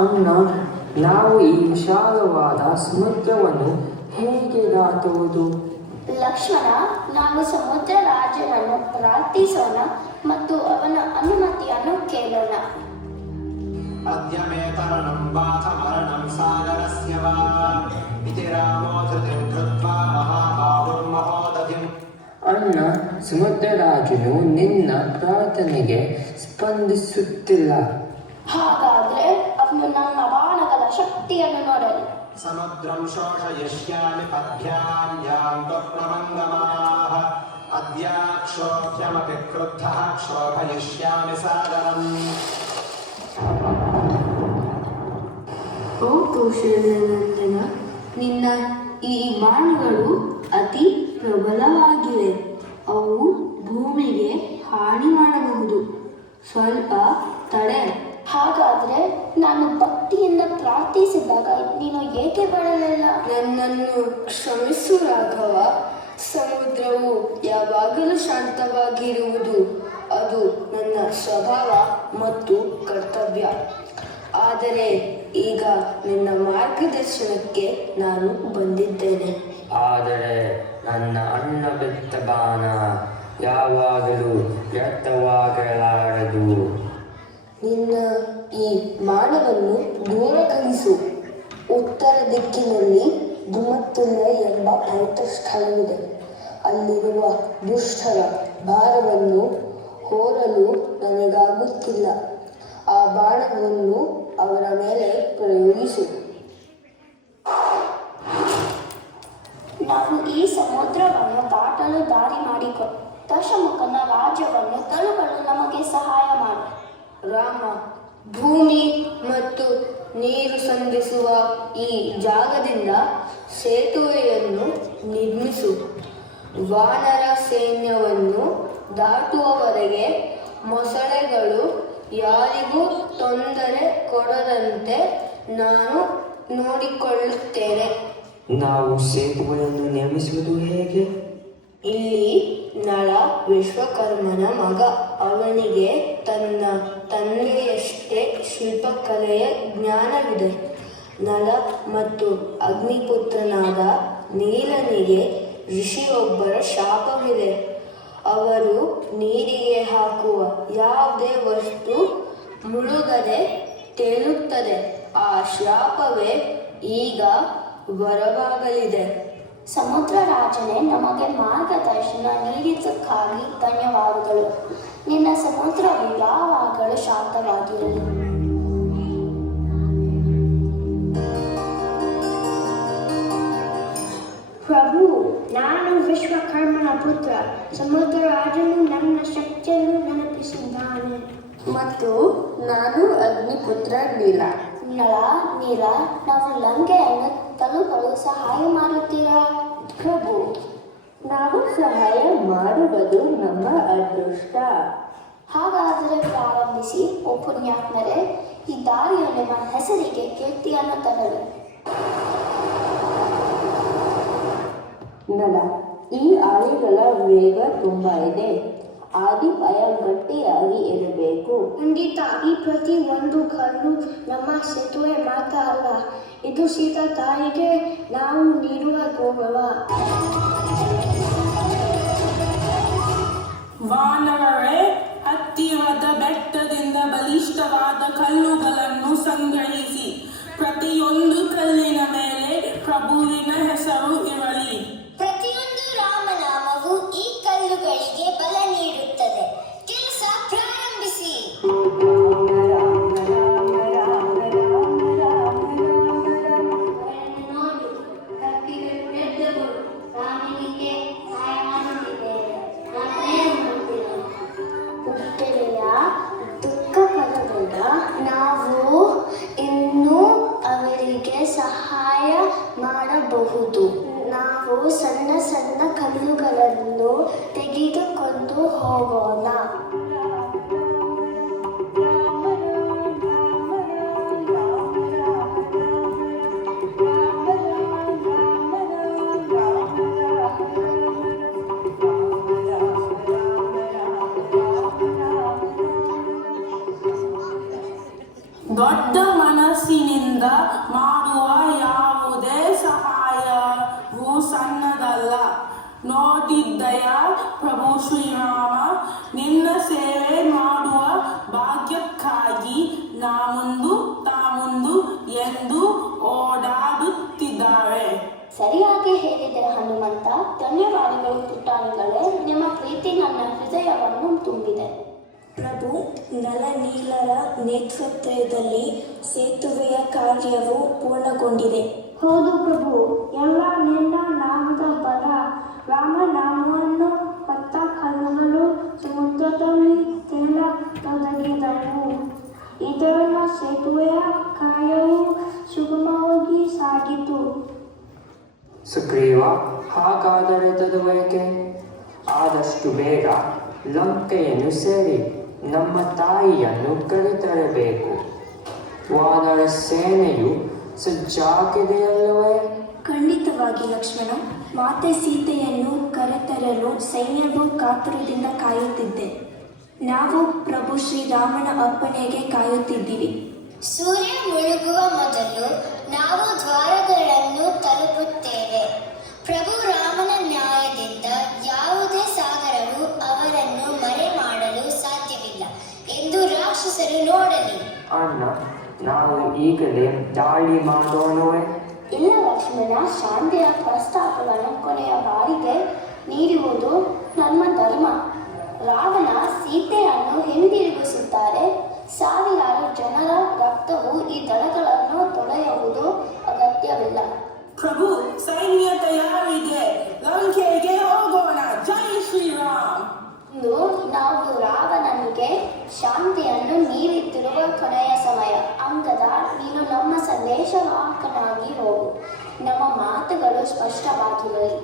ಅಣ್ಣ, ನಾವು ಈ ವಿಶಾಲವಾದ ಸಮುದ್ರವನ್ನು ಹೇಗೆ ದಾಟುವುದು? ಲಕ್ಷ್ಮಣ, ನಾವು ಸಮುದ್ರ ರಾಜನನ್ನು ಪ್ರಾರ್ಥಿಸೋಣ ಮತ್ತು ಅವನ ಅನುಮತಿಯನ್ನು ಕೇಳೋಣ. ಅದ್ಯ ಮೇ ತರಣಂ ವಾಥ ಮರಣಂ ಸಾಗರಸ್ಯ ವಾ ಇತಿ ರಾಮೋ ಧೃತಿಂ ಕೃತ್ವಾ ಮಹಾಬಾಹುರ್ಮಹೋದಧಿಂ. ಅಣ್ಣ, ಸಮುದ್ರರಾಜನು ನಿನ್ನ ಪ್ರಾರ್ಥನೆಗೆ ಸ್ಪಂದಿಸುತ್ತಿಲ್ಲ. ಹಾಗಾದ್ರೆ ಅವನು ನನ್ನ ಬಾಣಗಳ ಶಕ್ತಿಯನ್ನು ನೋಡಲಿ. ಸಮುದ್ರಂ ಶೋಷಯಿಷ್ಯಾಮಿ ಪದ್ಭ್ಯಾಂ ಯಾಂತು ಪ್ರಮಂಗಮಾಃ ಅದ್ಯಾಕ್ಷೋಭ್ಯಮಪಿ ಕ್ರುದ್ಧಃ ಕ್ಷೋಭಯಿಷ್ಯಾಮಿ ಸಾಗರಂ. ಓ ಕೌಶಲ್ಯನಂದನ, ನಿನ್ನ ಈ ಬಾಣಗಳು ಅತಿ ಪ್ರಬಲವಾಗಿವೆ. ಅವು ಭೂಮಿಗೆ ಹಾನಿ ಮಾಡಬಹುದು. ಸ್ವಲ್ಪ ತಡೆ. ಹಾಗಾದ್ರೆ ನಾನು ಭಕ್ತಿಯಿಂದ ಪ್ರಾರ್ಥಿಸಿದಾಗ ನೀನು ಏಕೆ ಬರಲಿಲ್ಲ? ನನ್ನನ್ನು ಕ್ಷಮಿಸು ರಾಘವ. ಸಮುದ್ರವು ಯಾವಾಗಲೂ ಶಾಂತವಾಗಿರುವುದು. ಅದು ನನ್ನ ಸ್ವಭಾವ ಮತ್ತು ಕರ್ತವ್ಯ. ಆದರೆ ಈಗ ನಿನ್ನ ಮಾರ್ಗದರ್ಶನಕ್ಕೆ ನಾನು ಬಂದಿದ್ದೇನೆ. ಆದರೆ ನನ್ನ ಅಣ್ಣ ಬೆತ್ತ ಬಾಣ ಯಾವಾಗಲೂ ವ್ಯರ್ಥವಾಗಲಾರದು. ನಿನ್ನ ಈ ಬಾಣವನ್ನು ದೂರಗಲಿಸು. ಉತ್ತರ ದಿಕ್ಕಿನಲ್ಲಿ ಧುಮತ್ತುಲ್ಲ ಎಂಬ ಪವಿತ್ರ ಸ್ಥಳವಿದೆ. ಅಲ್ಲಿರುವ ದುಷ್ಟರ ಭಾರವನ್ನು ಹೊರಲು ನನಗಾಗುತ್ತಿಲ್ಲ. ಆ ಬಾಣವನ್ನು ಅವರ ಮೇಲೆ ಪ್ರಯೋಗಿಸು. ನಾವು ಈ ಸಮುದ್ರವನ್ನು ದಾಟಲು ದಾರಿ ಮಾಡಿಕೊ. ದಶಮುಖನ ರಾಜ್ಯವನ್ನು ತಲುಪಲು ನಮಗೆ ಸಹಾಯ ಮಾಡು. ರಾಮ, ಭೂಮಿ ಮತ್ತು ನೀರು ಸಂಧಿಸುವ ಈ ಜಾಗದಿಂದ ಸೇತುವೆಯನ್ನು ನಿರ್ಮಿಸು. ವಾನರ ಸೈನ್ಯವನ್ನು ದಾಟುವವರೆಗೆ ಮೊಸಳೆಗಳು ಯಾರಿಗೂ ತೊಂದರೆ ಕೊಡದಂತೆ ನಾನು ನೋಡಿಕೊಳ್ಳುತ್ತೇನೆ. ನಾವು ಸೇತುವೆಯನ್ನು ನಿರ್ಮಿಸುವುದು ಹೇಗೆ? ಇಲ್ಲಿ ನಳ ವಿಶ್ವಕರ್ಮನ ಮಗ. ಅವನಿಗೆ ತನ್ನ ತಂದೆಯಷ್ಟೇ ಶಿಲ್ಪಕಲೆಯ ಜ್ಞಾನವಿದೆ. ನಳ ಮತ್ತು ಅಗ್ನಿಪುತ್ರನಾದ ನೀಲನಿಗೆ ಋಷಿಯೊಬ್ಬರ ಶಾಪವಿದೆ. ಅವರು ನೀರಿಗೆ ಹಾಕುವ ಯಾವುದೇ ವಸ್ತು ಮುಳುಗದೆ ತೇಲುತ್ತದೆ. ಆ ಶಾಪವೇ ಈಗ ಬರವಾಗಲಿದೆ. ಸಮುದ್ರ ರಾಜನೇ, ನಮಗೆ ಮಾರ್ಗದರ್ಶನ ನೀಡಿದ್ದಕ್ಕಾಗಿ ಧನ್ಯವಾದಗಳು. ನಿನ್ನ ಸಮುದ್ರವು ಯಾವಾಗಲೂ ಶಾಂತವಾಗಿರಲಿ. ಪ್ರಭು, ನಾನು ವಿಶ್ವಕರ್ಮನ ಪುತ್ರ. ಸಮುದ್ರ ರಾಜನು ನನ್ನ ಶಕ್ತಿಯನ್ನು ನೆನಪಿಸಿದ್ದಾನೆ. ಮತ್ತು ನಾನು ಅಗ್ನಿಪುತ್ರ ನೀಲ. ನಳ, ನೀಲ, ನಾವು ಲಂಕೆಯನ್ನು ತಲುಪಲು ಸಹಾಯ ಮಾಡುತ್ತೀರಾ? ಪ್ರಭು, ನಾವು ಸಹಾಯ ಮಾಡುವುದು ನಮ್ಮ ಅದೃಷ್ಟ. ಹಾಗಾದರೆ ಪ್ರಾರಂಭಿಸಿ. ಓ ಪುಣ್ಯಾತ್ಮರೇ, ಈ ದಾರಿಯು ನಿಮ್ಮ ಹೆಸರಿಗೆ ಕೀರ್ತಿಯನ್ನು ತರಲು. ನಲ, ಈ ಆನೆಗಳ ವೇಗ ತುಂಬಾ ಇದೆ. ಆದಿಪಾಯ ಗಟ್ಟಿಯಾಗಿ ಇರಬೇಕು. ಖಂಡಿತ. ಈ ಪ್ರತಿ ಒಂದು ಕಲ್ಲು ನಮ್ಮ ಸೇತುವೆ ಮಾತ್ರ ಅಲ್ಲ, ಇದು ಸೀತಾ ತಾಯಿಗೆ ನಾವು ನೀಡುವ ಗೌರವ. ವಾನರರೇ, ಹತ್ತಿರದ ಬೆಟ್ಟದಿಂದ ಬಲಿಷ್ಠವಾದ ಕಲ್ಲುಗಳನ್ನು ಸಂಗ್ರಹಿಸಿ. ಪ್ರತಿಯೊಂದು ಕಲ್ಲಿನ ಮೇಲೆ ಪ್ರಭುವಿನ ಹೆಸರು ಇರಲಿ. ಪ್ರತಿಯೊಂದು ರಾಮನಾಮವು ಈ ಕಲ್ಲುಗಳಿಗೆ ಬಲ ನೀಡುತ್ತದೆ. ಕೆಲಸ ಪ್ರಾರಂಭಿಸಿ. ದುಃಖ ಪಡಬೇಡ. ನಾವು ಇನ್ನೂ ಅವರಿಗೆ ಸಹಾಯ ಮಾಡಬಹುದು. ನಾವು ಸಣ್ಣ ಸಣ್ಣ ಕಲ್ಲುಗಳನ್ನು ತೆಗೆದುಕೊಂಡು ಹೋಗೋಣ. ದೊಡ್ಡ ಮನಸ್ಸು ಮನಸ್ಸಿನಿಂದ ಮಾಡುವ ಯಾವುದೇ ಸಹಾಯವೂ ಸಣ್ಣದಲ್ಲ. ನೋಡಿದ್ದಯ ಪ್ರಭು ಶ್ರೀರಾಮ, ನಿನ್ನ ಸೇವೆ ಮಾಡುವ ಭಾಗ್ಯಕ್ಕಾಗಿ ನಾಮುಂದು ತಾಮುಂದು ಎಂದು ಓಡಾಡುತ್ತಿದ್ದಾರೆ. ಸರಿಯಾಗಿ ಹೇಳಿದೆ ಹನುಮಂತ. ಧನ್ಯವಾದಗಳು ಪುಟಾಣಿಗಳೇ, ನಿಮ್ಮ ಪ್ರೀತಿ ನನ್ನ ಹೃದಯವನ್ನು ತುಂಬಿದೆ. ಪ್ರಭು ನಲನೀಲರ ನೇತೃತ್ವದಲ್ಲಿ ಸೇತುವೆಯ ಕಾರ್ಯವು ಪೂರ್ಣಗೊಂಡಿದೆ. ಹೌದು ಪ್ರಭು, ಎಲ್ಲ ನಿನ್ನ ನಾಮದ ಬಲ. ರಾಮನಾಮವನ್ನು ಹೊತ್ತ ಕಲ್ಲುಗಳು ಸಮುದ್ರದಲ್ಲಿ ತೇಲತೊಡಗಿದವು. ಇದರ ಸೇತುವೆಯ ಕಾರ್ಯವು ಸುಗಮವಾಗಿ ಸಾಗಿತು. ಸುಗ್ರೀವ, ಹಾಗಾದರೆ ತದುವೇಕೆ? ಆದಷ್ಟು ಬೇಗ ಲಂಕೆಯನ್ನು ಸೇರಿ ನಮ್ಮ ತಾಯಿಯನ್ನು ಕರೆತರಬೇಕು. ವಾನರ ಸೇನೆಯು ಸಜ್ಜಾಗಿದೆಯಲ್ಲವೇ? ಖಂಡಿತವಾಗಿ ಲಕ್ಷ್ಮಣ. ಮಾತೆ ಸೀತೆಯನ್ನು ಕರೆತರಲು ಸೈನ್ಯವು ಕಾತುರದಿಂದ ಕಾಯುತ್ತಿದ್ದೆ. ನಾವು ಪ್ರಭು ಶ್ರೀರಾಮನ ಅಪ್ಪಣೆಗೆ ಕಾಯುತ್ತಿದ್ದೀವಿ. ಸೂರ್ಯ ಮುಳುಗುವ ಮೊದಲು ನಾವು ದ್ವಾರಗಳನ್ನು ತಲುಪುತ್ತೇವೆ. ಪ್ರಭು ರಾಮನ ನ್ಯಾಯದಿಂದ ಯಾವುದೇ ಸಾಗರವು ಅವರನ್ನು ಮರೆ ಮಾಡಲು ಸಾಧ್ಯವಿಲ್ಲ ಎಂದು ರಾಕ್ಷಸರು ನೋಡಲಿ. ಅಣ್ಣ, ನಾವು ಈಗಲೇ ದಾಳಿ ಮಾಡೋಣವೇ? ಇಲ್ಲ ಲಕ್ಷ್ಮಣ, ಶಾಂತಿಯ ಪ್ರಸ್ತಾಪವನ್ನು ಕೊನೆಯ ಬಾರಿಗೆ ನೀಡುವುದು ನಮ್ಮ ಧರ್ಮ. ರಾವಣ ಸೀತೆಯನ್ನು ಹಿಂದಿರುಗಿಸುತ್ತಾರೆ. ಸಾವಿರಾರು ಜನರ ರಕ್ತವು ಈ ದಳಗಳನ್ನು ತೊಳೆಯುವುದು ಅಗತ್ಯವಿಲ್ಲ. ಪ್ರಭು, ಸೈನ್ಯ ತಯಾರಿದೆ, ಲಂಕೆಗೆ ಹೋಗೋಣ. ಜೈ ಶ್ರೀರಾಮ್. ಇಂದು ನಾವು ರಾವಣನಿಗೆ ಶಾಂತಿಯನ್ನು ನೀಡುತ್ತಿರುವ ಕೊನೆಯ ಸಮಯ. ಅಂಗದ, ನೀನು ನಮ್ಮ ಸಂದೇಶವಾಹಕನಾಗಿ ಹೋಗು. ನಮ್ಮ ಮಾತುಗಳು ಸ್ಪಷ್ಟವಾಗಿರಲಿ.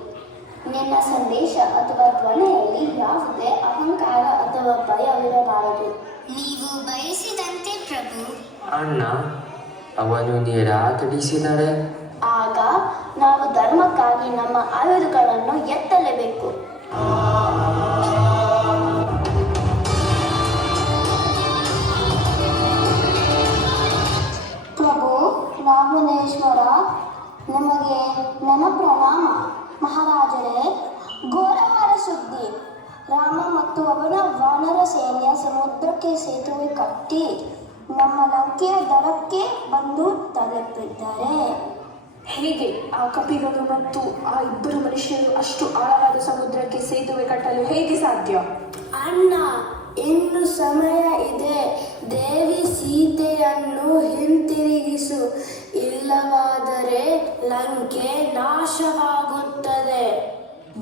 ನಿನ್ನ ಸಂದೇಶ ಅಥವಾ ಧ್ವನಿಯಲ್ಲಿ ಯಾವುದೇ ಅಹಂಕಾರ ಅಥವಾ ಭಯವಿರಬಾರದು. ನೀವು ಬಯಸಿದಂತೆ ಪ್ರಭು. ಅಣ್ಣ, ಅವನು ನಿರಾಕರಿಸಿದರೆ? ಆಗ ನಾವು ಧರ್ಮಕ್ಕಾಗಿ ನಮ್ಮ ಆಯುಧಗಳನ್ನು ಎತ್ತಲೇಬೇಕು. ಪ್ರಭು ರಾಮನೇಶ್ವರ, ನಮಗೆ ನನ್ನ ಪ್ರಣಾಮ. ಮಹಾರಾಜರೇ, ಘೋರವಾದ ಸುದ್ದಿ. ರಾಮ ಮತ್ತು ಅವನ ವಾನರ ಸೇನೆಯ ಸಮುದ್ರಕ್ಕೆ ಸೇತುವೆ ಕಟ್ಟಿ ನಮ್ಮ ಲಂಕೆಯ ದಡಕ್ಕೆ ಬಂದು ತಲುಪಿದ್ದಾರೆ. ಹೇಗೆ ಆ ಕಪಿಗಳು ಮತ್ತು ಆ ಇಬ್ಬರು ಮನುಷ್ಯರು ಅಷ್ಟು ಆಳವಾದ ಸಮುದ್ರಕ್ಕೆ ಸೇತುವೆ ಕಟ್ಟಲು ಹೇಗೆ ಸಾಧ್ಯ? ಅಣ್ಣ, ಇನ್ನು ಸಮಯ ಇದೆ. ದೇವಿ ಸೀತೆಯನ್ನು ಹಿಂತಿರುಗಿಸು, ಇಲ್ಲವಾದರೆ ಲಂಕೆ ನಾಶವಾಗುತ್ತದೆ.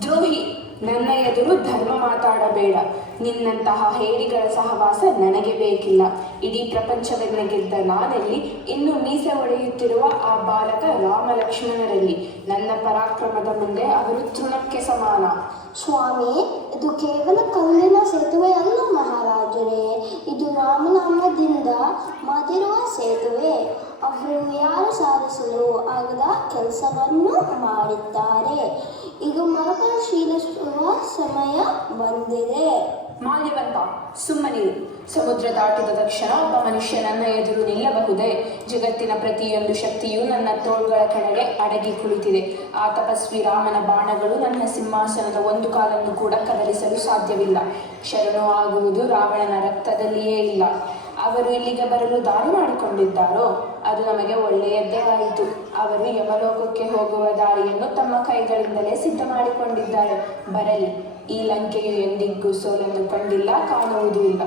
ದ್ರೋಹಿ, ನನ್ನ ಎದುರು ಧರ್ಮ ಮಾತಾಡಬೇಡ. ನಿನ್ನಂತಹ ಹೇಡಿಗಳ ಸಹವಾಸ ನನಗೆ ಬೇಕಿಲ್ಲ. ಇಡೀ ಪ್ರಪಂಚವನ್ನು ಗೆದ್ದ ನಾನಲ್ಲಿ ಇನ್ನು ಮೀಸೆ ಒಡೆಯುತ್ತಿರುವ ಆ ಬಾಲಕ ರಾಮ ಲಕ್ಷ್ಮಣರಲ್ಲಿ. ನನ್ನ ಪರಾಕ್ರಮದ ಮುಂದೆ ಅವರು ತೃಣಕ್ಕೆ ಸಮಾನ. ಸ್ವಾಮಿ, ಇದು ಕೇವಲ ಕಲ್ಲಿನ ಸೇತುವೆ ಅಲ್ಲ ಮಹಾರಾಜರೇ. ಇದು ರಾಮನಾಮದಿಂದ ಮಾಡಿರುವ ಸೇತುವೆ. ಅವರು ಯಾರು ಸಾಧಿಸಲು ಆಗದ ಕೆಲಸವನ್ನು ಮಾಡಿದ್ದಾರೆ. ಈಗ ಮರುಪರಿಶೀಲಿಸುವ ಸಮಯ ಬಂದಿದೆ. ಮಾಲ್ಯವಂತ, ಸುಮ್ಮನಿರು. ಸಮುದ್ರ ದಾಟಿದ ತಕ್ಷಣ ಒಬ್ಬ ಮನುಷ್ಯ ನನ್ನ ಎದುರು ನಿಲ್ಲಬಹುದೇ? ಜಗತ್ತಿನ ಪ್ರತಿಯೊಂದು ಶಕ್ತಿಯು ನನ್ನ ತೋಳುಗಳ ಕೆಳಗೆ ಅಡಗಿ ಕುಳಿತಿದೆ. ಆ ತಪಸ್ವಿ ರಾಮನ ಬಾಣಗಳು ನನ್ನ ಸಿಂಹಾಸನದ ಒಂದು ಕಾಲನ್ನು ಕೂಡ ಕದಲಿಸಲು ಸಾಧ್ಯವಿಲ್ಲ. ಶರಣು ಆಗುವುದು ರಾವಣನ ರಕ್ತದಲ್ಲಿಯೇ ಇಲ್ಲ. ಅವರು ಇಲ್ಲಿಗೆ ಬರಲು ದಾರಿ ಮಾಡಿಕೊಂಡಿದ್ದಾರೋ ಅದು ನಮಗೆ ಒಳ್ಳೆಯದ್ದೇ ಆಯಿತು. ಅವರು ಯಮಲೋಕಕ್ಕೆ ಹೋಗುವ ದಾರಿಯನ್ನು ತಮ್ಮ ಕೈಗಳಿಂದಲೇ ಸಿದ್ಧ ಮಾಡಿಕೊಂಡಿದ್ದಾರೆ. ಬರಲಿ. ಈ ಲಂಕೆಯು ಎಂದಿಗೂ ಸೋಲನ್ನು ಕಂಡಿಲ್ಲ, ಕಾಣುವುದೂ ಇಲ್ಲ.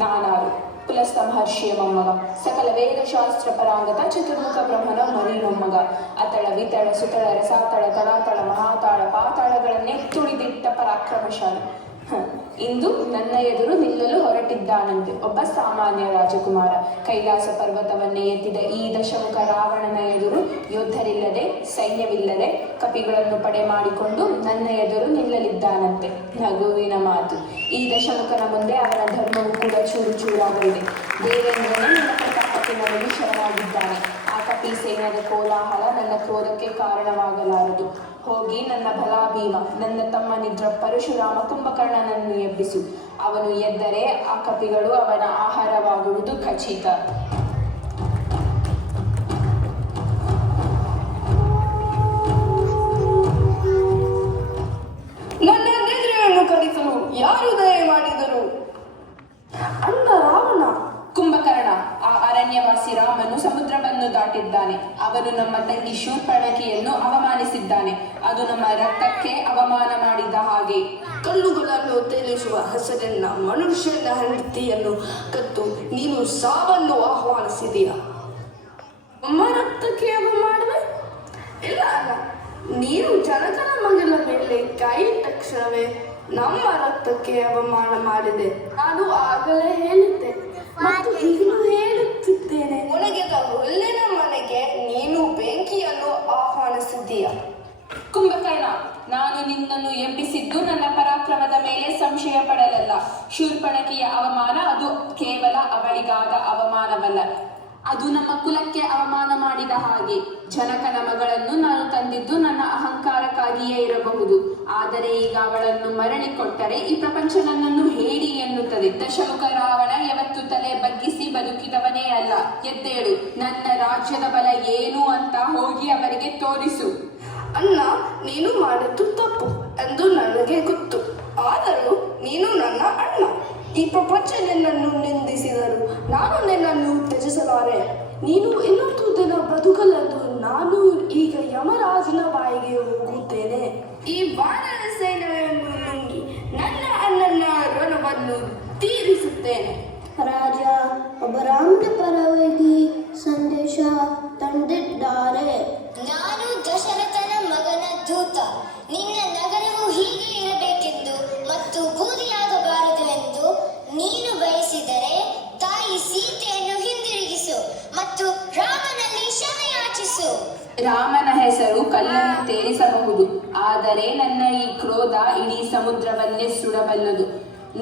ನಾನಾರು? ಪುಲಸ್ತ ಮಹರ್ಷಿಯ ಮೊಮ್ಮಗ, ಸಕಲ ವೇದಶಾಸ್ತ್ರ ಪರಾಂಗತ ಚತುರ್ಮುಖ ಬ್ರಹ್ಮನ ಮರಿ ಮೊಮ್ಮಗ. ಅತಳ ವಿತಳ ಸುತಳ ರಸಾತಳ ತಳಾತಳ ಮಹಾತಾಳ ಪಾತಾಳಗಳನ್ನೇ ತುಳಿದಿಟ್ಟ ಪರಾಕ್ರಮಶಾಲಿ. ಇಂದು ನನ್ನ ಎದುರು ನಿಲ್ಲಲು ಹೊರಟಿದ್ದಾನಂತೆ ಒಬ್ಬ ಸಾಮಾನ್ಯ ರಾಜಕುಮಾರ. ಕೈಲಾಸ ಪರ್ವತವನ್ನೇ ಎತ್ತಿದ ಈ ದಶಮುಖ ರಾವಣನ ಎದುರು ಯೋಧರಿಲ್ಲದೆ, ಸೈನ್ಯವಿಲ್ಲದೆ, ಕಪಿಗಳನ್ನು ಪಡೆ ಮಾಡಿಕೊಂಡು ನನ್ನ ಎದುರು ನಿಲ್ಲಲಿದ್ದಾನಂತೆ. ನಗುವಿನ ಮಾತು. ಈ ದಶಮುಖನ ಮುಂದೆ ಅವನ ಧರ್ಮವು ಕೂಡ ಚೂರು ಚೂರಾಗಲಿದೆ. ದೇವೇಂದ್ರನೇ ನನ್ನ ಪ್ರತಾಪಕ್ಕೆ ನನಗೆ ಶರಣಾಗಿದ್ದಾನೆ. ಆ ಕಪಿ ಸೇನೆಯ ಕೋಲಾಹಲ ನನ್ನ ಕ್ರೋಧಕ್ಕೆ ಕಾರಣವಾಗಲಾರದು. ಹೋಗಿ ನನ್ನ ಬಲಾಭೀಮ, ನನ್ನ ತಮ್ಮನಿದ್ರ ಪರಶುರಾಮ ಕುಂಭಕರ್ಣನನ್ನು ಎಬ್ಬಿಸು. ಅವನು ಎದ್ದರೆ ಆ ಕಪಿಗಳು ಅವನ ಆಹಾರವಾಗುವುದು ಖಚಿತ. ದಾಟಿದ್ದಾನೆ. ಅವನು ನಮ್ಮ ತಂಗಿ ಶೂರ್ಪಣಖಿಯನ್ನು ಅವಮಾನಿಸಿದ್ದಾನೆ. ಅದು ನಮ್ಮ ರಕ್ತಕ್ಕೆ ಅವಮಾನ ಮಾಡಿದ ಹಾಗೆ. ಕಲ್ಲುಗಳನ್ನು ತೇಲಿಸುವ ಹೆಸರಿನ ಮನುಷ್ಯನ ಹೆಂಡತಿಯನ್ನು ಕದ್ದು ನೀನು ಸಾವನ್ನು ಆಹ್ವಾನಿಸಿದೀಯ. ನಮ್ಮ ರಕ್ತಕ್ಕೆ ಅವಮಾನವೇ? ಇಲ್ಲ ಅಲ್ಲ, ನೀನು ಜನಕನ ಮಗಳ ಮೇಲೆ ಕೈ ತಕ್ಷಣವೇ ನಮ್ಮ ರಕ್ತಕ್ಕೆ ಅವಮಾನ ಮಾಡಿದೆ. ನಾನು ಆಗಲೇ ಹೇಳಿದ್ದೆ ಮತ್ತು ಈಗಲೂ ಹೇಳುತ್ತಿದ್ದೇನೆ, ಒಣಗಿದ ಹುಲ್ಲಿನ ಮನೆಗೆ ನೀನು ಬೆಂಕಿಯನ್ನು ಆಹ್ವಾನಿಸಿದ್ದೀಯ. ಕುಂಭಕರ್ಣ, ನಾನು ನಿನ್ನನ್ನು ಎಬ್ಬಿಸಿದ್ದು ನನ್ನ ಪರಾಕ್ರಮದ ಮೇಲೆ ಸಂಶಯ ಪಡಲಲ್ಲ. ಶೂರ್ಪಣಖಿಯ ಅವಮಾನ ಅದು ಕೇವಲ ಅವಳಿಗಾದ ಅವಮಾನವಲ್ಲ, ಅದು ನಮ್ಮ ಕುಲಕ್ಕೆ ಅವಮಾನ ಮಾಡಿದ ಹಾಗೆ. ಜನಕನ ಮಗಳನ್ನು ನಾನು ತಂದಿದ್ದು ನನ್ನ ಅಹಂಕಾರಕ್ಕಾಗಿಯೇ ಇರಬಹುದು, ಆದರೆ ಈಗ ಅವಳನ್ನು ಮರಳಿ ಕೊಟ್ಟರೆ ಈ ಪ್ರಪಂಚ ನನ್ನನ್ನು ಹೇಡಿ ಎನ್ನುತ್ತದೆ. ದಶಮುಖ ರಾವಣ ಯಾವತ್ತು ತಲೆ ಬಗ್ಗಿಸಿ ಬದುಕಿದವನೇ ಅಲ್ಲ. ಎದ್ದೇಳು, ನನ್ನ ರಾಜ್ಯದ ಬಲ ಏನು ಅಂತ ಹೋಗಿ ಅವರಿಗೆ ತೋರಿಸು. ಅಣ್ಣ, ನೀನು ಮಾಡಿದ್ದು ತಪ್ಪು ಎಂದು ನನಗೆ ಗೊತ್ತು, ಆದರೂ ನೀನು ನನ್ನ ಅಣ್ಣ. ಈ ಪ್ರಪಂಚ ನಿನ್ನನ್ನು ನಿಂದಿಸಿದರು, ನಾನು ನಿನ್ನನ್ನು ತ್ಯಜಿಸಲಾರೆ. ನೀನು ಇನ್ನೊಂದು ದಿನ ಬದುಕಲೆಂದು ನಾನು ಈಗ ಯಮರಾಜನ ಬಾಯಿಗೆ ಹೋಗುತ್ತೇನೆ. ಈ ವಾನರ ಸೈನ್ಯವನ್ನು ನುಂಗಿ ನನ್ನ ಅಣ್ಣನ ಋಣವನ್ನು ತೀರಿಸುತ್ತೇನೆ. ರಾಜ ಒಬ್ಬ ರಾಮನ ಪರವಾಗಿ ಸಂದೇಶ ತಂದಿದ್ದಾರೆ. ನಾನು ದಶರಥನ ಮಗನ ದೂತ. ನಿನ್ನ ನಗರವು ಹೀಗೆ ಇರಬೇಕೆಂದು ಮತ್ತು ಬೂದಿಯಾಗಬಾರದು ಎಂದು ನೀನು ಬಯಸಿದರೆ ತಾಯಿ ಸೀತೆಯನ್ನು ಹಿಂದಿರುಗಿಸು ಮತ್ತು ರಾಮನಲ್ಲಿ ಕ್ಷಮೆಯಾಚಿಸು. ರಾಮನ ಹೆಸರು ಕಲ್ಲನ್ನು ತೇಲಿಸಬಹುದು, ಆದರೆ ನನ್ನ ಈ ಕ್ರೋಧ ಇಡೀ ಸಮುದ್ರವನ್ನೇ ಸುಡಬಲ್ಲದು.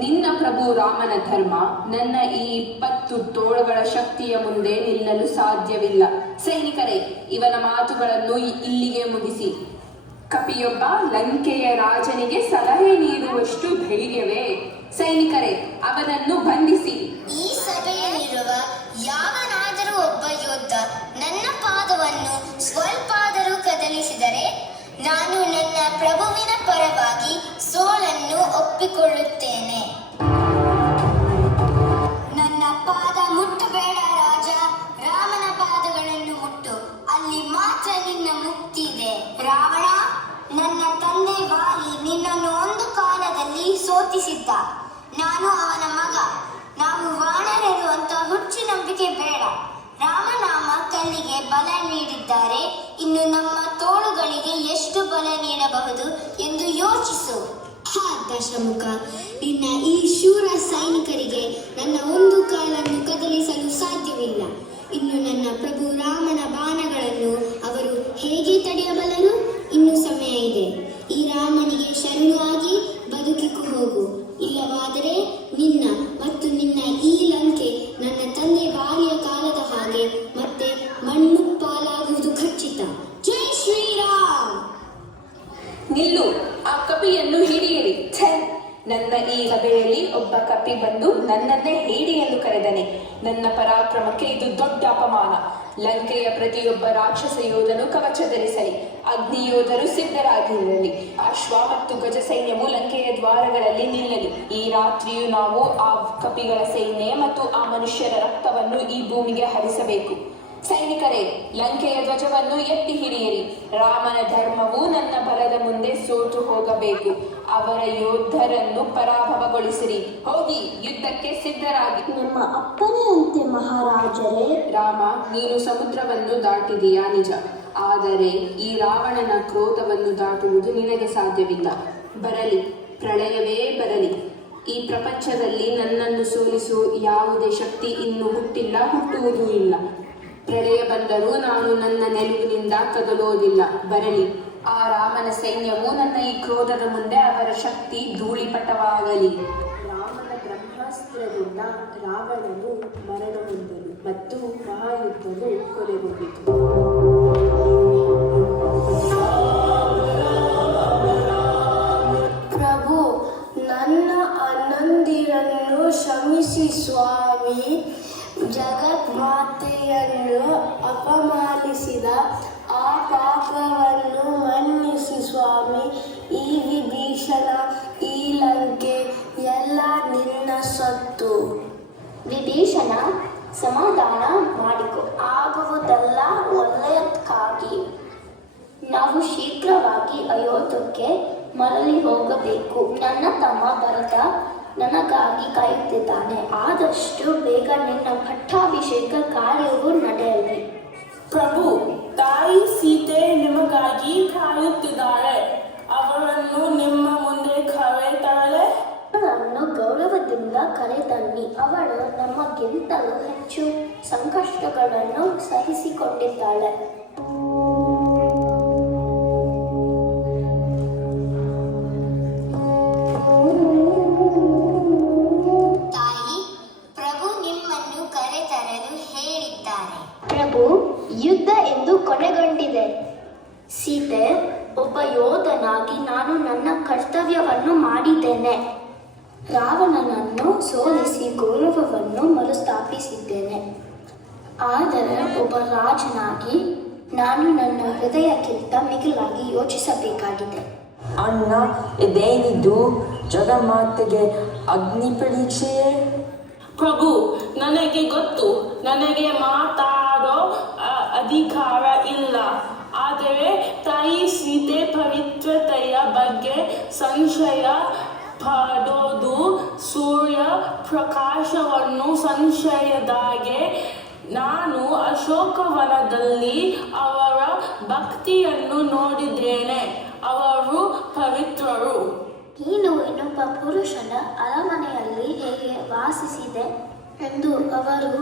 ನಿನ್ನ ಪ್ರಭು ರಾಮನ ಧರ್ಮ ನನ್ನ ಈ 20 ತೋಳುಗಳ ಶಕ್ತಿಯ ಮುಂದೆ ನಿಲ್ಲಲು ಸಾಧ್ಯವಿಲ್ಲ. ಸೈನಿಕರೇ, ಇವನ ಮಾತುಗಳನ್ನು ಇಲ್ಲಿಗೆ ಮುಗಿಸಿ. ಕಪಿಯೊಬ್ಬ ಲಂಕೆಯ ರಾಜನಿಗೆ ಸಲಹೆ ನೀಡುವಷ್ಟು ಧೈರ್ಯವೇ? ಸೈನಿಕರೇ, ಅವನನ್ನು ಬಂಧಿಸಿ. ಈ ಸಭೆಯಲ್ಲಿರುವ ಯಾವನಾದರೂ ಒಬ್ಬ ಯೋಧ ನನ್ನ ಪಾದವನ್ನು ಸ್ವಲ್ಪಾದರೂ ಕದಲಿಸಿದರೆ ನಾನು ನನ್ನ ಪ್ರಭುವಿನ ಪರವಾಗಿ ಸೋಲನ್ನು ಒಪ್ಪಿಕೊಳ್ಳುತ್ತೇನೆ. ನನ್ನ ಪಾದ ಮುಟ್ಟಬೇಡ ರಾಜ, ರಾಮನ ಪಾದಗಳನ್ನು ಮುಟ್ಟು, ಅಲ್ಲಿ ಮಾತ್ರ ನಿನ್ನ ಮುಕ್ತಿ ಇದೆ. ರಾವಣ, ನನ್ನ ತಂದೆ ವಾಲಿ ನಿನ್ನನ್ನು ಒಂದು ಕಾಲದಲ್ಲಿ ಸೋತಿಸಿದ್ದ. ನಾನು ಅವನ ಮಗ. ನಾವು ವಾನರರು ಅಂತ ಹುಚ್ಚು ನಂಬಿಕೆ ಬೇಡ. ರಾಮನಾಮ ಕಲ್ಲಿಗೆ ಬಲ ನೀಡಿದ್ದಾರೆ, ಇನ್ನು ನಮ್ಮ ತೋಳುಗಳಿಗೆ ಎಷ್ಟು ಬಲ ನೀಡಬಹುದು ಎಂದು ಯೋಚಿಸು. ಹಾ ದಶಮುಖ, ನಿನ್ನ ಈ ಶೂರ ಸೈನಿಕರಿಗೆ ನನ್ನ ಒಂದು ಕಾಲನ್ನು ಕದಲಿಸಲು ಸಾಧ್ಯವಿಲ್ಲ. ಇನ್ನು ನನ್ನ ಪ್ರಭು ರಾಮನ ಬಾಣಗಳನ್ನು ಅವರು ಹೇಗೆ ತಡೆಯಬಲ್ಲರು? ಇನ್ನು ಸಮಯ ಇದೆ. ಈ ರಾಮನಿಗೆ ಶರಣು ಆಗಿ ಬದುಕಿಗೂ ಹೋಗು, ಇಲ್ಲವಾದರೆ ನಿನ್ನ ಮತ್ತು ನಿನ್ನ ಈ ಲಂಕೆ ನನ್ನ ತಂದೆ ಬಾಲಿಯ ಕಾಲದ ಹಾಗೆ ಮತ್ತೆ ಮಣ್ಣು ಪಾಲಾಗುವುದು ಖಚಿತ. ಜೈ ಶ್ರೀರಾಮ್. ನಿಲ್ಲು, ಆ ಕಪಿಯನ್ನು ಹಿಡಿಯಿರಿ. ನನ್ನ ಈ ಸಭೆಯಲ್ಲಿ ಒಬ್ಬ ಕಪಿ ಬಂದು ನನ್ನನ್ನೇ ಹೇಡಿ ಎಂದು ಕರೆದನೆ. ನನ್ನ ಪರಾಕ್ರಮಕ್ಕೆ ಇದು ದೊಡ್ಡ ಅಪಮಾನ. ಲಂಕೆಯ ಪ್ರತಿಯೊಬ್ಬ ರಾಕ್ಷಸ ಯೋಧನು ಕವಚ ಧರಿಸಲಿ, ಅಗ್ನಿ ಯೋಧರು ಸಿದ್ಧರಾಗಿರಲಿ, ಅಶ್ವ ಮತ್ತು ಗಜ ಸೈನ್ಯವು ಲಂಕೆಯ ದ್ವಾರಗಳಲ್ಲಿ ನಿಲ್ಲಲಿ. ಈ ರಾತ್ರಿಯೂ ನಾವು ಆ ಕಪಿಗಳ ಸೈನ್ಯ ಮತ್ತು ಆ ಮನುಷ್ಯರ ರಕ್ತವನ್ನು ಈ ಭೂಮಿಗೆ ಹರಿಸಬೇಕು. ಸೈನಿಕರೇ, ಲಂಕೆಯ ಧ್ವಜವನ್ನು ಎತ್ತಿ ಹಿಡಿಯಿರಿ. ರಾಮನ ಧರ್ಮವು ನನ್ನ ಬಲದ ಮುಂದೆ ಸೋತು ಹೋಗಬೇಕು. ಅವರ ಯೋಧರನ್ನು ಪರಾಭವಗೊಳಿಸಿರಿ. ಹೋಗಿ ಯುದ್ಧಕ್ಕೆ ಸಿದ್ಧರಾಗಿ. ನಿಮ್ಮ ಅಪ್ಪನೆಯಂತೆ ಮಹಾರಾಜರೇ. ರಾಮ, ನೀನು ಸಮುದ್ರವನ್ನು ದಾಟಿದೀಯಾ ನಿಜ, ಆದರೆ ಈ ರಾವಣನ ಕ್ರೋಧವನ್ನು ದಾಟುವುದು ನಿನಗೆ ಸಾಧ್ಯವಿಲ್ಲ. ಬರಲಿ, ಪ್ರಳಯವೇ ಬರಲಿ. ಈ ಪ್ರಪಂಚದಲ್ಲಿ ನನ್ನನ್ನು ಸೋಲಿಸುವ ಯಾವುದೇ ಶಕ್ತಿ ಇನ್ನೂ ಹುಟ್ಟಿಲ್ಲ, ಹುಟ್ಟುವುದೂ ಇಲ್ಲ. ಪ್ರಳಯ ಬಂದರೂ ನಾನು ನನ್ನ ನೆಲುವಿನಿಂದ ಕದಲೋದಿಲ್ಲ. ಬರಲಿ, ಆ ರಾಮನ ಸೈನ್ಯವು ನನ್ನ ಈ ಕ್ರೋಧದ ಮುಂದೆ ಅವರ ಶಕ್ತಿ ಧೂಳಿಪಟವಾಗಲಿ. ರಾಮನ ಬ್ರಹ್ಮಾಸ್ತ್ರದಿಂದ ರಾವಣನು ಮರಣ ಹೊಂದನು ಮತ್ತು ಮಹಾಯುದ್ಧವು ಕೊನೆಗೊಂಡಿತು. ಪ್ರಭು, ನನ್ನ ಅಣ್ಣಂದಿರನ್ನು ಕ್ಷಮಿಸಿ ಸ್ವಾಮಿ. ಜಗನ್ಮಾತೆಯನ್ನು ಅಪಮಾನಿಸಿದ ಆ ಪಾಪವನ್ನು ಮನ್ನಿಸಿ ಸ್ವಾಮಿ. ಈ ವಿಭೀಷಣ, ಈ ಲಂಕೆ ಎಲ್ಲ ನಿನ್ನ ಸೊತ್ತು. ವಿಭೀಷಣ, ಸಮಾಧಾನ ಮಾಡಿಕೊ, ಆಗುವುದೆಲ್ಲ ಒಳ್ಳೆಯದಕ್ಕಾಗಿ. ನಾವು ಶೀಘ್ರವಾಗಿ ಅಯೋಧ್ಯಕ್ಕೆ ಮರಳಿ ಹೋಗಬೇಕು. ನನ್ನ ತಮ್ಮ ಭರತ ನನಗಾಗಿ ಕಾಯುತ್ತಿದ್ದಾನೆ. ಆದಷ್ಟು ಬೇಗ ನಿನ್ನ ಪಟ್ಟಾಭಿಷೇಕ ಕಾರ್ಯವು ನಡೆಯಲಿ. ಪ್ರಭು, ತಾಯಿ ಸೀತೆ ನಿಮಗಾಗಿ ಕಾಯುತ್ತಿದ್ದಾಳೆ. ಅವರನ್ನು ನಿಮ್ಮ ಮುಂದೆ ಕರೆತರಲೆ. ಅವಳನ್ನು ಗೌರವದಿಂದ ಕರೆತನ್ನಿ. ಅವಳು ನಮಗಿಂತಲೂ ಹೆಚ್ಚು ಸಂಕಷ್ಟಗಳನ್ನು ಸಹಿಸಿಕೊಂಡಿದ್ದಾಳೆ. ತಾಯಿ, ಪ್ರಭು ನಿಮ್ಮನ್ನು ಕರೆತರಲು ಹೇಳಿದ್ದಾರೆ. ಪ್ರಭು, ಯುದ್ಧ ಎಂದು ಕೊನೆಗೊಂಡಿದೆ. ಸೀತೆ, ಒಬ್ಬ ಯೋಧನಾಗಿ ನಾನು ನನ್ನ ಕರ್ತವ್ಯವನ್ನು ಮಾಡಿದ್ದೇನೆ. ರಾವಣನನ್ನು ಸೋಲಿಸಿ ಗೌರವವನ್ನು ಮರುಸ್ಥಾಪಿಸಿದ್ದೇನೆ. ಆದರೆ ಒಬ್ಬ ರಾಜನಾಗಿ ನಾನು ನನ್ನ ಹೃದಯಕ್ಕಿಂತ ಮಿಗಿಲಾಗಿ ಯೋಚಿಸಬೇಕಾಗಿದೆ. ಅಣ್ಣ, ಇದೇನಿದು? ಜಗನ್ಮಾತೆಗೆ ಅಗ್ನಿ ಪರೀಕ್ಷೆಯೇ? ಪ್ರಭು, ನನಗೆ ಗೊತ್ತು, ನನಗೆ ಮಾತಾಡೋ ಅಧಿಕಾರ ಇಲ್ಲ. ಆದರೆ ತಾಯಿ ಸೀತೆ ಪವಿತ್ರತೆಯ ಬಗ್ಗೆ ಸಂಶಯ ಪಡೋದು ಸೂರ್ಯ ಪ್ರಕಾಶವನ್ನು ಸಂಶಯದಾಗೆ. ನಾನು ಅಶೋಕವನದಲ್ಲಿ ಅವರ ಭಕ್ತಿಯನ್ನು ನೋಡಿದ್ದೇನೆ. ಅವರು ಪವಿತ್ರರು. ನೀನು ಇನ್ನೊಬ್ಬ ಪುರುಷನ ಅರಮನೆಯಲ್ಲಿ ಹೇಗೆ ವಾಸಿಸಿದೆ ಎಂದು ಅವರು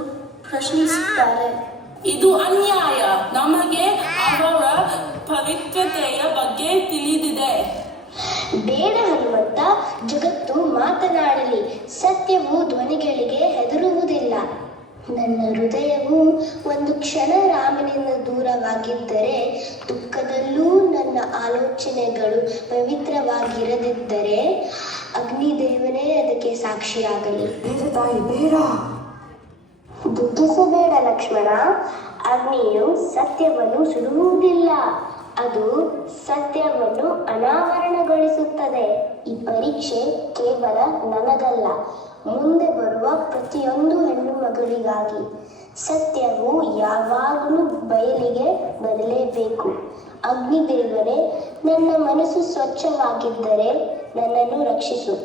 ಪ್ರಶ್ನಿಸುತ್ತಾರೆ. ಇದು ಅನ್ಯಾಯ. ನಮಗೆ ಅವರ ಪವಿತ್ರತೆಯ ಬಗ್ಗೆ ತಿಳಿದಿದೆ. ಬೇಡ ಹನುಮಂತ, ಜಗತ್ತು ಮಾತನಾಡಲಿ. ಸತ್ಯವು ಧ್ವನಿಗಳಿಗೆ ಹೆದರುವುದಿಲ್ಲ. ನನ್ನ ಹೃದಯವು ಒಂದು ಕ್ಷಣ ರಾಮನಿಂದ ದೂರವಾಗಿದ್ದರೆ, ದುಃಖದಲ್ಲೂ ನನ್ನ ಆಲೋಚನೆಗಳು ಪವಿತ್ರವಾಗಿರದಿದ್ದರೆ, ಅಗ್ನಿದೇವನೇ ಅದಕ್ಕೆ ಸಾಕ್ಷಿಯಾಗಲಿ. ಬೇಡ ತಾಯಿ, ಬೇಡ. ದುಃಖಿಸಬೇಡ ಲಕ್ಷ್ಮಣ. ಅಗ್ನಿಯು ಸತ್ಯವನ್ನು ಸುಡುವುದಿಲ್ಲ, ಅದು ಸತ್ಯವನ್ನು ಅನಾವರಣಗೊಳಿಸುತ್ತದೆ. ಈ ಪರೀಕ್ಷೆ ಕೇವಲ ನನಗಲ್ಲ, ಮುಂದೆ ಬರುವ ಪ್ರತಿಯೊಂದು ಹೆಣ್ಣು ಮಗಳಿಗಾಗಿ. ಸತ್ಯವು ಯಾವಾಗಲೂ ಬಯಲಿಗೆ ಬರಲೇಬೇಕು. ಅಗ್ನಿದೇವರೇ, ನನ್ನ ಮನಸ್ಸು ಸ್ವಚ್ಛವಾಗಿದ್ದರೆ ನನ್ನನ್ನು ರಕ್ಷಿಸು.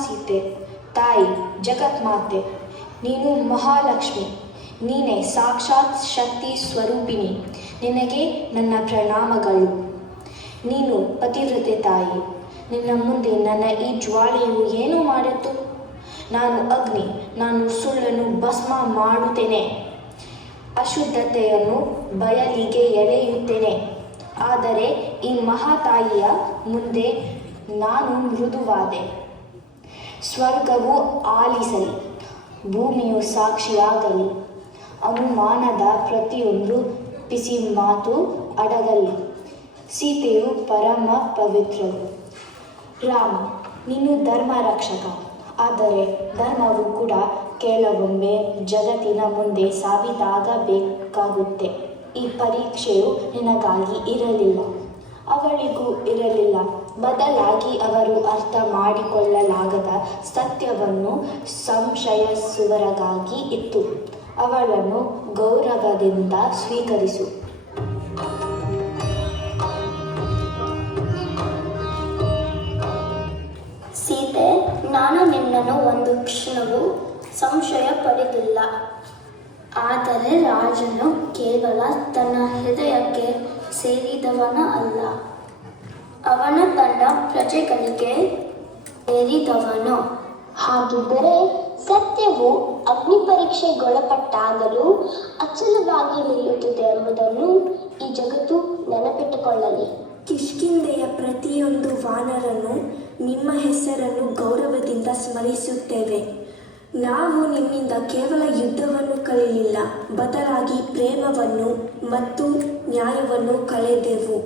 ಸೀತೆ, ತಾಯಿ, ಜಗನ್ಮಾತೆ, ನೀನು ಮಹಾಲಕ್ಷ್ಮಿ. ನೀನೇ ಸಾಕ್ಷಾತ್ ಶಕ್ತಿ ಸ್ವರೂಪಿಣಿ. ನಿನಗೆ ನನ್ನ ಪ್ರಣಾಮಗಳು. ನೀನು ಪತಿವ್ರತೆ ತಾಯಿ. ನಿನ್ನ ಮುಂದೆ ನನ್ನ ಈ ಜ್ವಾಲೆಯು ಏನು ಮಾಡಿತು? ನಾನು ಅಗ್ನಿ. ನಾನು ಸುಳ್ಳನ್ನು ಭಸ್ಮ ಮಾಡುತ್ತೇನೆ, ಅಶುದ್ಧತೆಯನ್ನು ಬಯಲಿಗೆ ಎಳೆಯುತ್ತೇನೆ. ಆದರೆ ಈ ಮಹಾತಾಯಿಯ ಮುಂದೆ ನಾನು ಮೃದುವಾದೆ. ಸ್ವರ್ಗವು ಆಲಿಸಲಿ, ಭೂಮಿಯು ಸಾಕ್ಷಿಯಾಗಲಿ. ಅನುಮಾನದ ಪ್ರತಿಯೊಂದು ಬಿಸಿ ಮಾತು ಅಡಗಲಿ. ಸೀತೆಯು ಪರಮ ಪವಿತ್ರಳು. ರಾಮ, ನೀನು ಧರ್ಮ ರಕ್ಷಕ. ಆದರೆ ಧರ್ಮವು ಕೂಡ ಕೆಲವೊಮ್ಮೆ ಜಗತ್ತಿನ ಮುಂದೆ ಸಾಬೀತಾಗಬೇಕಾಗುತ್ತೆ. ಈ ಪರೀಕ್ಷೆಯು ನಿನಗಾಗಿ ಇರಲಿಲ್ಲ, ಅವಳಿಗೂ ಇರಲಿಲ್ಲ. ಬದಲಾಗಿ ಅವರು ಅರ್ಥ ಮಾಡಿಕೊಳ್ಳಲಾಗದ ಸತ್ಯವನ್ನು ಸಂಶಯಿಸುವವರಾಗಿ ಇತ್ತು. ಅವಳನ್ನು ಗೌರವದಿಂದ ಸ್ವೀಕರಿಸು. ಸೀತೆ, ನಾನು ನಿನ್ನನ್ನು ಒಂದು ಕ್ಷಣವೂ ಸಂಶಯ ಪಡೆದಿಲ್ಲ. ಆದರೆ ರಾಜನು ಕೇವಲ ತನ್ನ ಹೃದಯಕ್ಕೆ ಸೇರಿದವನ ಅಲ್ಲ, ಅವನು ತನ್ನ ಪ್ರಜೆಗಳಿಗೆ ಸೇರಿದವನು. ಹಾಗಿದ್ದರೆ ಸತ್ಯವು ಅಗ್ನಿ ಪರೀಕ್ಷೆಗೊಳಪಟ್ಟಾಗಲೂ ಅಚಲವಾಗಿ ನಿಲ್ಲುತ್ತದೆ ಎಂಬುದನ್ನು ಈ ಜಗತ್ತು ನೆನಪಿಟ್ಟುಕೊಳ್ಳಲಿ. ಕಿಷ್ಕಿಂಧೆಯ ಪ್ರತಿಯೊಂದು ವಾನರನು ನಿಮ್ಮ ಹೆಸರನ್ನು ಗೌರವದಿಂದ ಸ್ಮರಿಸುತ್ತೇವೆ. ನಾವು ನಿಮ್ಮಿಂದ ಕೇವಲ ಯುದ್ಧವನ್ನು ಕಲಿಯಲಿಲ್ಲ, ಬದಲಾಗಿ ಪ್ರೇಮವನ್ನು ಮತ್ತು ನ್ಯಾಯವನ್ನು ಕಲಿತೆವು.